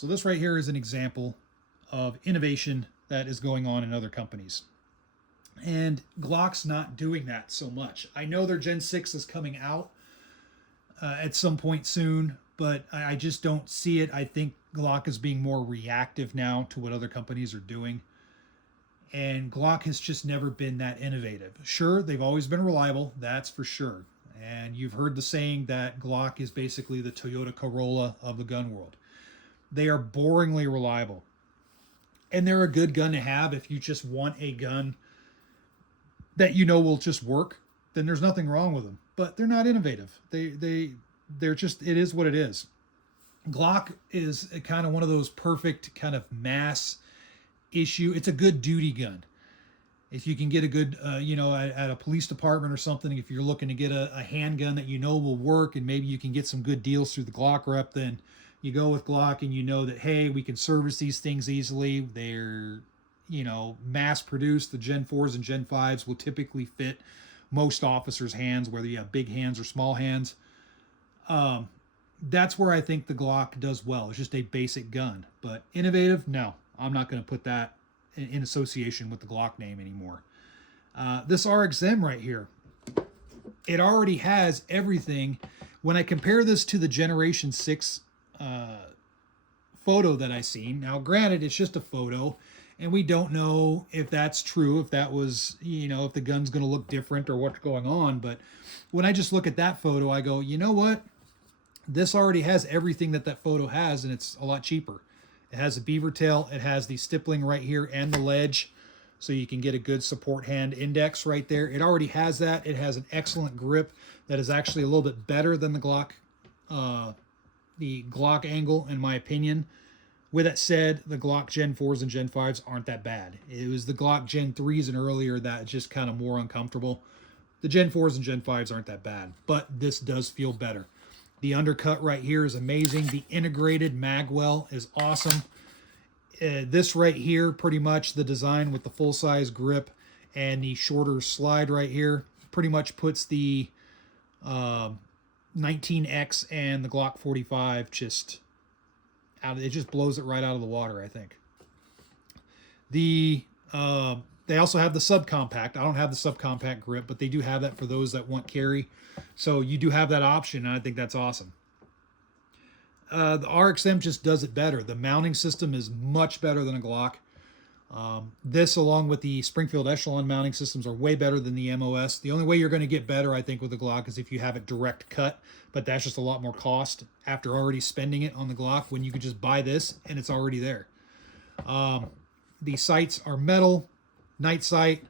So this right here is an example of innovation that is going on in other companies. And Glock's not doing that so much. I know their Gen 6 is coming out at some point soon, but I just don't see it. I think Glock is being more reactive now to what other companies are doing. And Glock has just never been that innovative. Sure, they've always been reliable, that's for sure. And you've heard the saying that Glock is basically the Toyota Corolla of the gun world. They are boringly reliable. And they're a good gun to have if you just want a gun that you know will just work, then there's nothing wrong with them. But they're not innovative. They're just, it is what it is. Glock is kind of one of those perfect kind of mass issue. It's a good duty gun. If you can get a good, at a police department or something, if you're looking to get a handgun that you know will work and maybe you can get some good deals through the Glock rep, then you go with Glock and you know that, hey, we can service these things easily. They're, mass produced. The Gen 4s and Gen 5s will typically fit most officers' hands, whether you have big hands or small hands. That's where I think the Glock does well. It's just a basic gun. But innovative, no. I'm not going to put that in association with the Glock name anymore. This RXM right here, it already has everything. When I compare this to the Generation 6 photo that I seen, now granted, it's just a photo, and we don't know if that's true, if that was, if the gun's going to look different or what's going on. But when I just look at that photo, I go, you know what? This already has everything that photo has, and it's a lot cheaper. It has a beaver tail. It has the stippling right here and the ledge, so you can get a good support hand index right there. It already has that. It has an excellent grip that is actually a little bit better than the Glock angle, in my opinion. With that said, the Glock Gen 4s and Gen 5s aren't that bad. It was the Glock Gen 3s and earlier that just kind of more uncomfortable. The Gen 4s and Gen 5s aren't that bad, but this does feel better. The undercut right here is amazing. The integrated magwell is awesome. This right here, pretty much the design with the full-size grip and the shorter slide right here, pretty much puts the 19X and the Glock 45 just out. It just blows it right out of the water, I think. They also have the subcompact. I don't have the subcompact grip, but they do have that for those that want carry. So you do have that option, and I think that's awesome. The RXM just does it better. The mounting system is much better than a Glock. This, along with the Springfield Echelon mounting systems, are way better than the MOS. The only way you're going to get better, I think, with the Glock is if you have it direct cut, but that's just a lot more cost after already spending it on the Glock, when you could just buy this and it's already there. The sights are metal, night sight.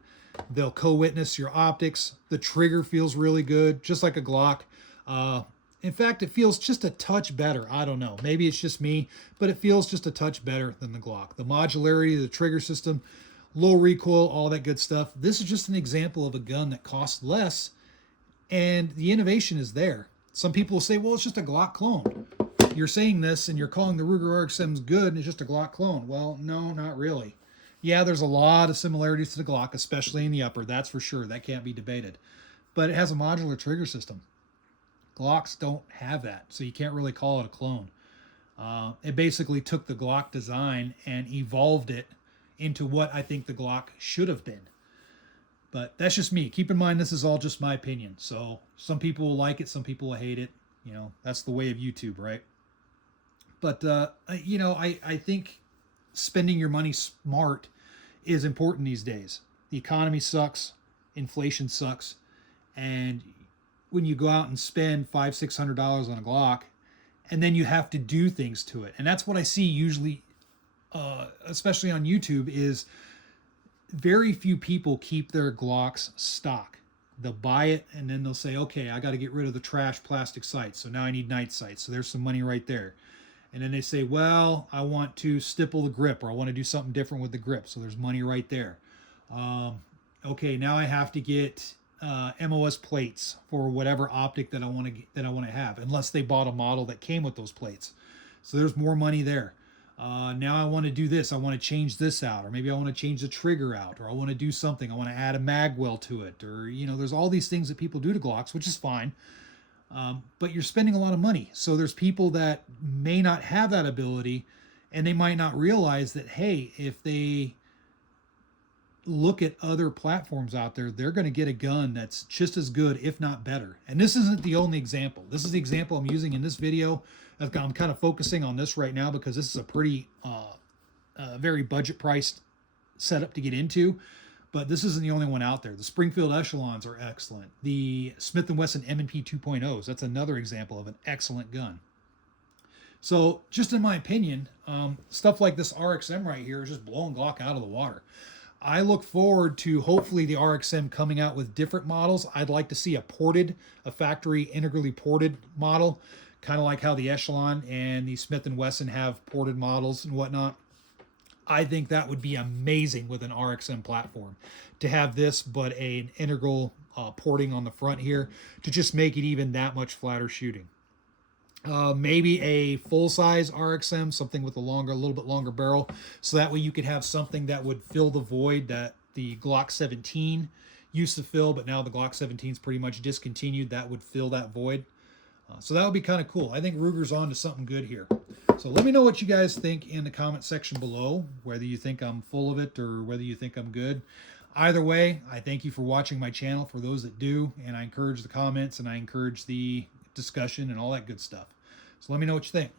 They'll co-witness your optics. The trigger feels really good, just like a Glock. In fact, it feels just a touch better. I don't know. Maybe it's just me, but it feels just a touch better than the Glock. The modularity of the trigger system, low recoil, all that good stuff. This is just an example of a gun that costs less, and the innovation is there. Some people will say, well, it's just a Glock clone. You're saying this, and you're calling the Ruger RXMs good, and it's just a Glock clone. Well, no, not really. Yeah, there's a lot of similarities to the Glock, especially in the upper. That's for sure. That can't be debated. But it has a modular trigger system. Glocks don't have that, so you can't really call it a clone. It basically took the Glock design and evolved it into what I think the Glock should have been. But that's just me. Keep in mind, this is all just my opinion. So some people will like it, some people will hate it. That's the way of YouTube, right? But, I think spending your money smart is important these days. The economy sucks, inflation sucks, and when you go out and spend $500-$600 on a Glock, and then you have to do things to it, and that's what I see usually, especially on YouTube, is very few people keep their Glocks stock. They'll buy it and then they'll say, okay, I got to get rid of the trash plastic sights, so now I need night sights. So there's some money right there. And then they say, well, I want to stipple the grip, or I want to do something different with the grip. So there's money right there. Okay, now I have to get MOS plates for whatever optic that I want to have, unless they bought a model that came with those plates. So there's more money there. Now I want to do this. I want to change this out, or maybe I want to change the trigger out, or I want to do something. I want to add a magwell to it, or there's all these things that people do to Glocks, which is fine. But you're spending a lot of money. So there's people that may not have that ability, And they might not realize that, hey, if they look at other platforms out there, they're going to get a gun that's just as good, if not better. And this isn't the only example. This is the example I'm using in this video. I'm kind of focusing on this right now because this is a pretty very budget priced setup to get into. But this isn't the only one out there. The Springfield Echelons are excellent. The Smith & Wesson M&P 2.0s, that's another example of an excellent gun. So just in my opinion, stuff like this RXM right here is just blowing Glock out of the water. I look forward to hopefully the RXM coming out with different models. I'd like to see a factory integrally ported model, kind of like how the Echelon and the Smith & Wesson have ported models and whatnot. I think that would be amazing with an RXM platform to have this, but an integral porting on the front here to just make it even that much flatter shooting. Maybe a full-size RXM, something with a little bit longer barrel, so that way you could have something that would fill the void that the Glock 17 used to fill, but now the Glock 17 is pretty much discontinued. That would fill that void. So that would be kind of cool. I think Ruger's on to something good here. So let me know what you guys think in the comment section below, whether you think I'm full of it or whether you think I'm good. Either way, I thank you for watching my channel, for those that do, and I encourage the comments and I encourage the discussion and all that good stuff. So let me know what you think.